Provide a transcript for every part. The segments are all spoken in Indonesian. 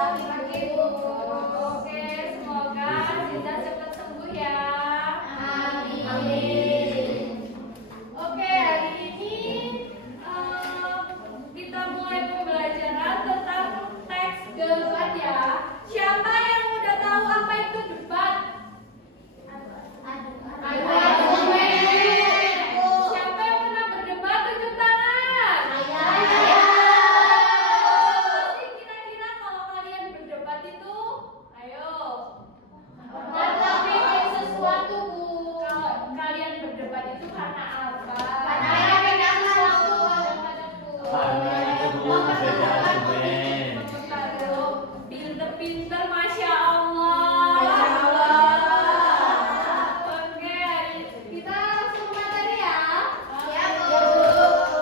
Oke, Bu. Oke, semoga Zinda cepat sembuh ya. Amin. Oke, hari ini kita mulai pembelajaran tentang teks debat ya. Siapa yang udah tahu apa itu debat? Siapa yang pernah berdebat? Tunjuk tangan. Kira-kira kalau kalian berdebat itu, ayo. Tapi sesuatu, Bu. Kalau kalian berdebat itu karena apa? Karena itu Bu, perbedaan argumen. Pinter-pinter, Masya Allah. Oke, kita langsung materi ya.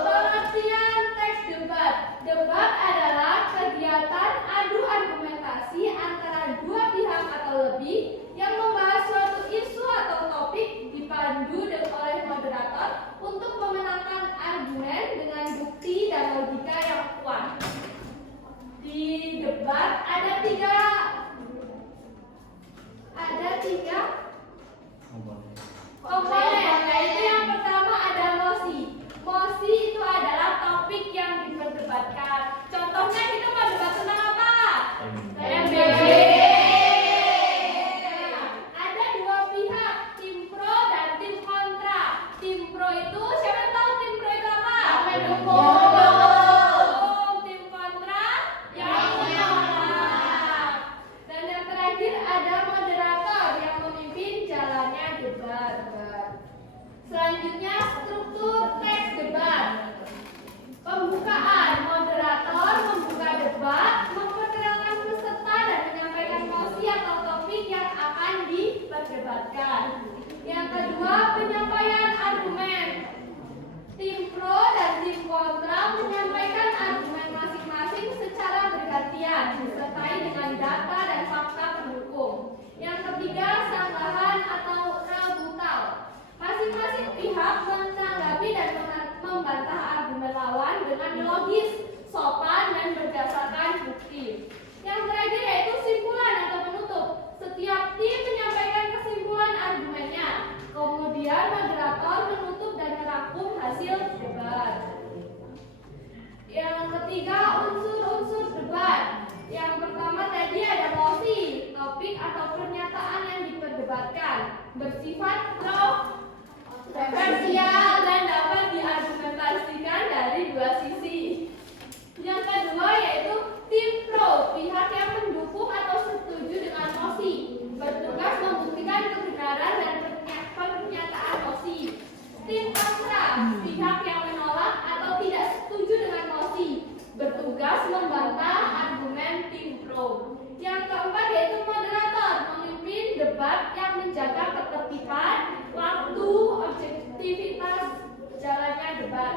Pengertian teks debat. Debat adalah kegiatan adu argumentasi antara dua pihak atau lebih yang membahas suatu isu atau topik dipandu oleh moderator untuk memenangkan argumen dengan bukti dan logika yang kuat. Di debat ada tiga komponen, yaitu yang pertama ada mosi. Mosi itu adalah topik yang diperdebatkan. Contohnya kita mau debat tentang apa? MBG. Ada dua pihak, tim pro dan tim kontra. Tim pro itu, siapa yang tahu tim pro itu apa? Mendukung. Tim kontra yang menolak. Dan yang terakhir ada moderator yang memimpin jalannya debat. Selanjutnya struktur teks debat. Pembukaan, moderator membuka debat, memperkenalkan peserta dan menyampaikan mosi atau topik yang akan diperdebatkan. Yang kedua, penyampaian argumen. Tim pro dan tim kontra menyampaikan argumen masing-masing secara bergantian, disertai dengan data dan fakta pendukung. Yang ketiga, sanggahan atau rebutal. Masing-masing pihak menanggapi dan membantah argumen lawan dengan logis, sopan, dan berdasarkan bukti. Yang terakhir yaitu simpulan atau penutup. Setiap tim menyampaikan kesimpulan argumennya. Kemudian moderator menutup dan merangkum hasil debat. Yang ketiga, unsur-unsur debat. Yang pertama tadi ada mosi, topik atau pernyataan yang diperdebatkan, bersifat kontroversial dan dapat diargumentasikan dari dua sisi. Yang kedua yaitu tim pro, pihak yang mendukung atau setuju dengan mosi, bertugas membuktikan kebenaran dan pernyataan mosi. Tim kontra, pihak yang menolak atau tidak setuju dengan mosi, bertugas membantah argumen tim pro. Yang keempat yaitu moderator, memimpin debat yang menjaga ketertiban, waktu, objektivitas jalannya debat.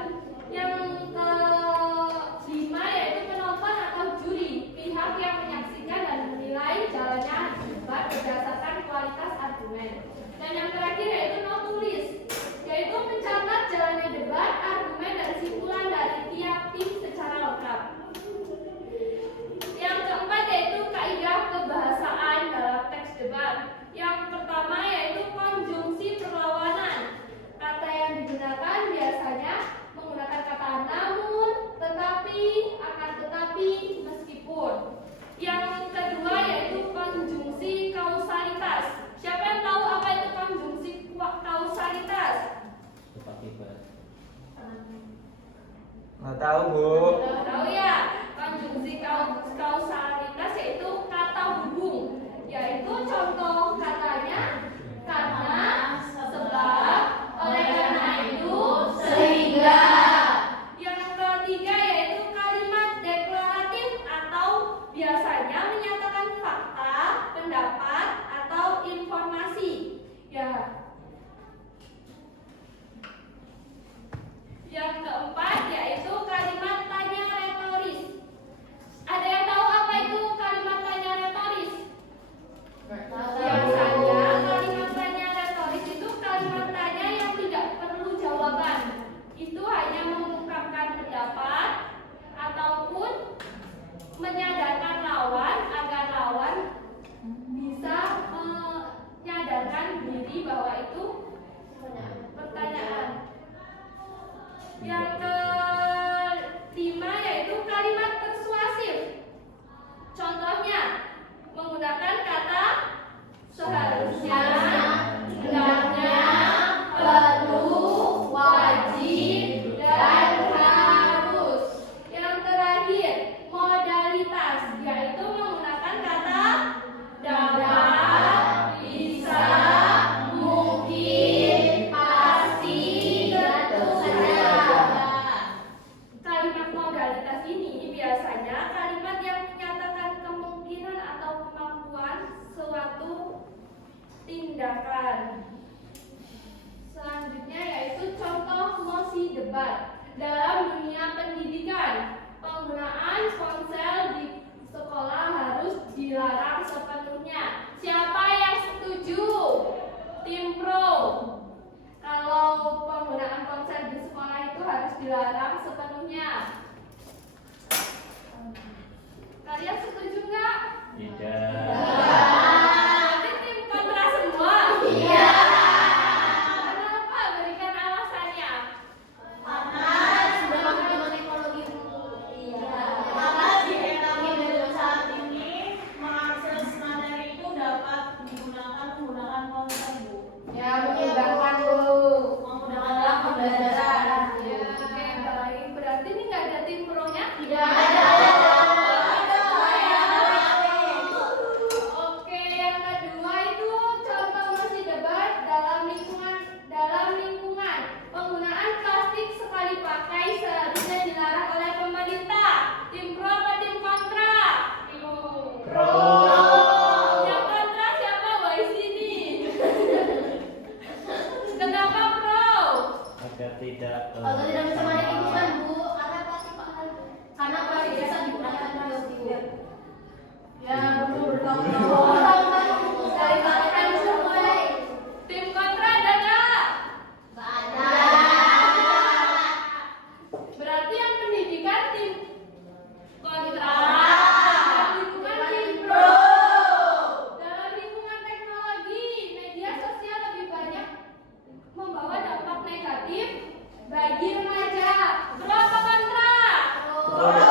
Yang kelima yaitu penonton atau juri, pihak yang menyaksikan dan menilai jalannya debat berdasarkan kualitas argumen. Dan yang terakhir yaitu notulis, yaitu mencatat jalannya debat, argumen dan simpulan dari tiap tim secara lengkap. Yang keempat yaitu kaidah kebahasaan dalam teks debat. Yang pertama yaitu konjungsi perlawanan. Kata yang digunakan biasanya menggunakan kata namun, tetapi, akan tetapi, meskipun. Yang kedua yaitu konjungsi kausalitas. Siapa yang tahu apa itu konjungsi kausalitas? Nggak tahu, Bu. Tahu ya, konjungsi kausalitas yaitu kata hubung, yaitu contoh katanya karena, sebab, oleh karena itu, sehingga. Yang ketiga yaitu kalimat deklaratif atau biasanya menyatakan fakta, pendapat, atau informasi. Yang keempat yaitu kalimat tanya retoris. Ada yang tahu apa itu kalimat tanya Yang kelima yaitu kalimat persuasif. Contohnya menggunakan kata seharusnya, hendaknya, perlu, wajib, dan harus. Yang terakhir modalitas, yaitu menggunakan kata dapat, bisa, mungkin, pasti, tentu saja. Kalimat modalitas ini biasanya kalimat yang menyatakan kemungkinan atau kemampuan suatu tindakan. Selanjutnya yaitu contoh mosi debat. Dalam dunia pendidikan, penggunaan ponsel di sekolah harus dilarang sepenuhnya. Siapa yang setuju? Tim Pro. Kalau penggunaan ponsel di sekolah itu harus dilarang sepenuhnya. Kalian setuju nggak? Tidak. Berarti tim kontra semua. Iya. Kenapa? Berikan alasannya. Karena sudah menggunakan teknologi karena di era modern saat ini mengakses materi itu dapat menggunakan ponsel, Bu. Ya, memudahkan Bu. Memudahkan dalam pembelajaran. Ya, oke, baik. Berarti ini nggak ada tim pro-nya? Tidak ada. Oke, yang kedua itu contoh mosi debat dalam lingkungan. Penggunaan plastik sekali pakai seharusnya dilarang oleh pemerintah. Tim pro apa tim kontra? Pro. Yang kontra siapa? Wahai sini. Kenapa pro? Agar tidak Kalau tidak bersama lingkungan, Bu, karena plastik bisa digunakan terus, Bu. Ya, betul bertahun-tahun. Dari kalian semua. Tim kontra ada nggak? Nggak ada. Berarti yang pendidikan tim kontra. Yang lingkungan tim pro. Dalam lingkungan teknologi, media sosial lebih banyak membawa dampak negatif bagi remaja. Pro apa kontra? Kontra.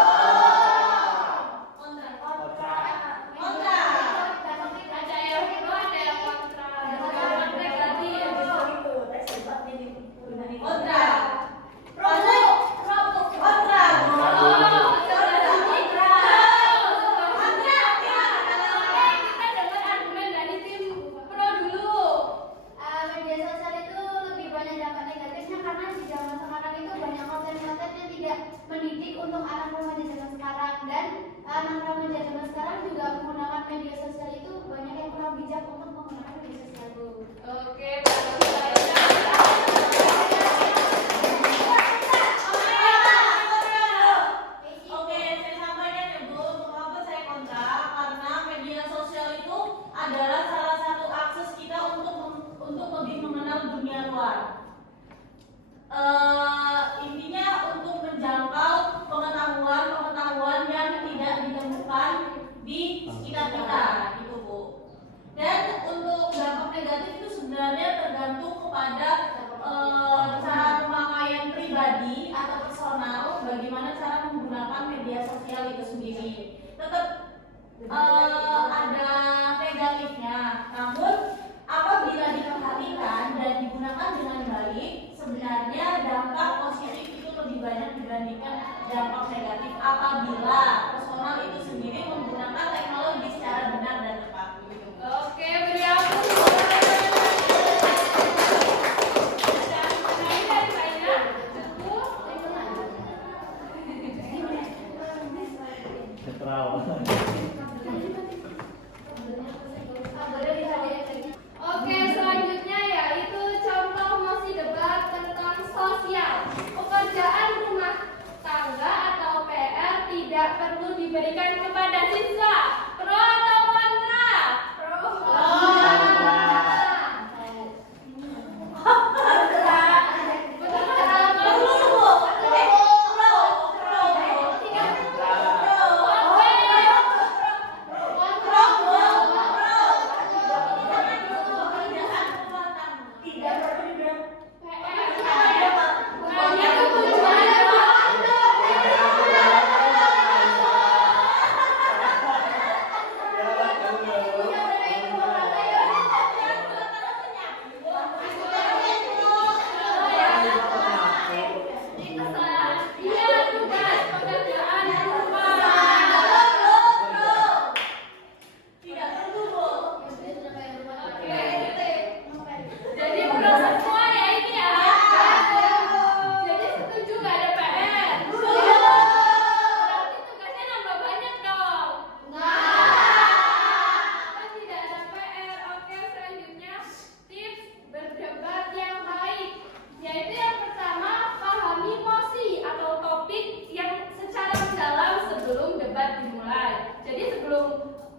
Ada yang pro, ada yang kontra. Dampak negatif. Kontra. Kontra. Kita dengar argumen dari tim pro dulu. Media sosial itu lebih banyak dampak negatifnya karena di zaman sekarang itu banyak konten-konten yang tidak mendidik untuk anak remaja zaman sekarang, dan anak remaja zaman sekarang juga menggunakan media sosial itu banyak yang kurang bijak untuk menggunakan media sosial itu. Oke, bagus. Oke, saya sampaikan ya Bu, mengapa saya kontra? Karena media sosial itu adalah salah satu akses kita untuk lebih mengenal dunia luar. Intinya untuk menjangkau pengetahuan yang tidak ditemukan di sekitar kita, gitu Bu. Dan untuk dampak negatif itu sebenarnya tergantung kepada cara pemakaian pribadi atau personal, bagaimana cara menggunakan media sosial itu sendiri. Tetap ada negatifnya, namun apabila diperhatikan dan digunakan dengan baik, sebenarnya dampak positif itu lebih banyak dibandingkan dampak negatif apabila personal itu sendiri menggunakan teknologi secara benar dan tepat. Oke, beri aplaus. Ini dari saya. Cukup. netral. Oke, selanjutnya yaitu contoh mosi debat tentang sosial. Pekerjaan rumah tangga atau PR tidak perlu diberikan kepada siswa. Pro atau kontra? Pro. Hanya ketujuan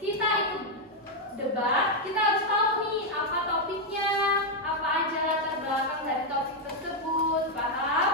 kita ikut debat, kita harus tahu nih apa topiknya, apa aja latar belakang dari topik tersebut, paham?